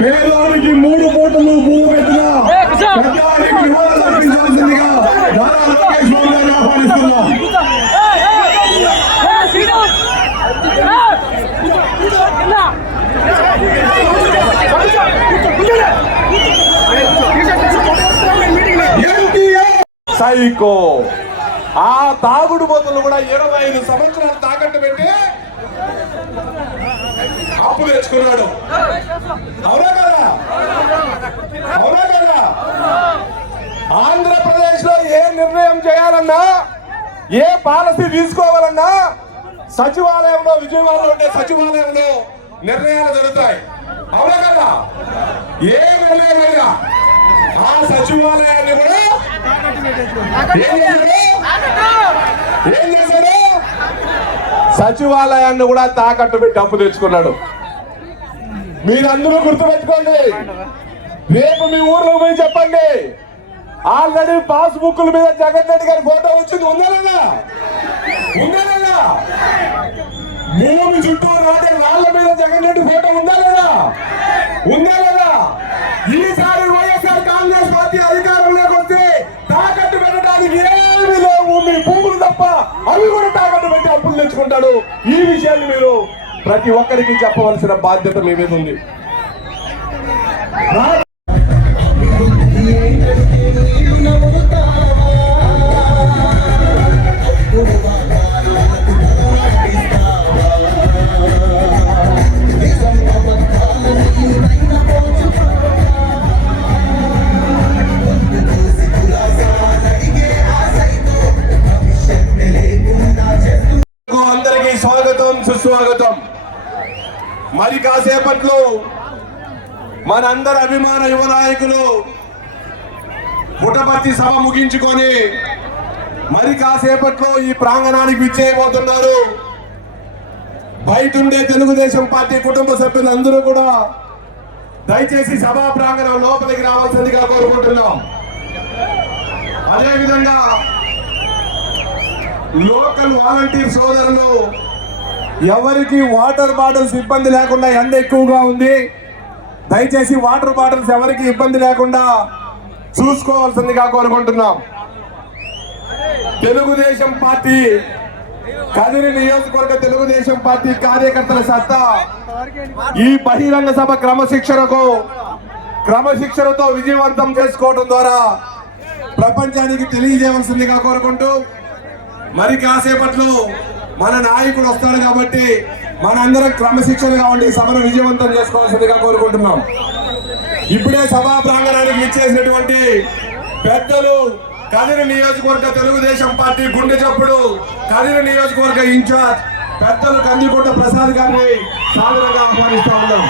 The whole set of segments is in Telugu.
పేదవారికి 3 పూటలు భూమి పెట్టిన పెద్దానికి వివరాలు అర్పించాల్సిందిగా నారా లోకేష్ బాబు గారిని ఆహ్వానిస్తున్నాం. సైకో ఆ తాగుడు బొత్తులు కూడా 25 సంవత్సరాలు తాకట్టు పెట్టి అప్పు తెచ్చుకున్నాడు. అవునా కదా? అవునా కదా? ఆంధ్రప్రదేశ్ లో ఏ నిర్ణయం చేయాలన్నా, ఏ పాలసీ తీసుకోవాలన్నా సచివాలయంలో, విజయవాడలో ఉండే సచివాలయంలో నిర్ణయాలు జరుగుతాయి. అవునా కదా? ఏ నిర్ణయమైనా ఆ సచివాలయాన్ని కూడా ఏం చేశాడు? సచివాలయాన్ని కూడా తాకట్టు పెట్టి అప్పు తెచ్చుకున్నాడు. మీరందరూ గుర్తుపెట్టుకోండి. రేపు మీ ఊర్లో పోయి చెప్పండి, ఆల్రెడీ పాస్ బుక్ల మీద జగన్ రెడ్డి గారి ఫోటో వచ్చింది. ఉందా లేదా? ఉందా లేదా? భూమి చుట్టూ నాటే రాళ్ల మీద జగన్ రెడ్డి ఫోటో ఉందా లేదా? ఉందా లేదా? ఈసారి వైఎస్ఆర్ కాంగ్రెస్ పార్టీ అధికారంలోకి వస్తే తాకట్టు పెట్టడానికి ఏమీ లేవు, మీ భూములు తప్ప అవి కూడా తాకట్టు పెట్టి అప్పులు తెచ్చుకుంటాడు. ఈ విషయాన్ని మీరు ప్రతి ఒక్కరికి చెప్పవలసిన బాధ్యత మీ మీద ఉంది. అందరికీ స్వాగతం, సుస్వాగతం. మరి కాసేపట్లో మనందరి అభిమాన యువ నాయకులు పుట్టపర్తి సభ ముగించుకొని మరి కాసేపట్లో ఈ ప్రాంగణానికి విచ్చేయబోతున్నారు. బయటుండే తెలుగుదేశం పార్టీ కుటుంబ సభ్యులందరూ కూడా దయచేసి సభా ప్రాంగణం లోపలికి రావాల్సిందిగా కోరుకుంటున్నాం. అదేవిధంగా లోకల్ వాలంటీర్ సోదరులు, ఎవరికి వాటర్ బాటిల్స్ ఇబ్బంది లేకుండా, ఎండ ఎక్కువగా ఉంది, దయచేసి వాటర్ బాటిల్స్ ఎవరికి ఇబ్బంది లేకుండా చూసుకోవాల్సిందిగా కోరుకుంటున్నాం. తెలుగుదేశం పార్టీ కదిరి నియోజకవర్గ తెలుగుదేశం పార్టీ కార్యకర్తల సత్తా ఈ బహిరంగ సభ క్రమశిక్షణతో విజయవంతం చేసుకోవడం ద్వారా ప్రపంచానికి తెలియజేయవలసిందిగా కోరుకుంటూ, మరి కాసేపట్లో మన నాయకుడు వస్తాడు కాబట్టి మనందరం క్రమశిక్షణగా ఉండి సభను విజయవంతం చేసుకోవాల్సిందిగా కోరుకుంటున్నాం. ఇప్పుడే సభా ప్రాంగణానికి ఇచ్చేసినటువంటి పెద్దలు, కదిరి నియోజకవర్గ తెలుగుదేశం పార్టీ గుండె చప్పుడు కదిరి నియోజకవర్గ ఇన్ఛార్జ్ పెద్దలు కందికొండ ప్రసాద్ గారిని సాదరంగా ఆహ్వానిస్తా ఉన్నాం.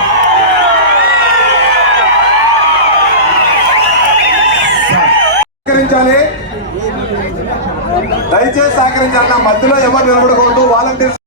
సహకరించాలి, దయచేసి సహకరించాలి. మధ్యలో ఎవరు నిలబడకూడదు. వాలంటీర్స్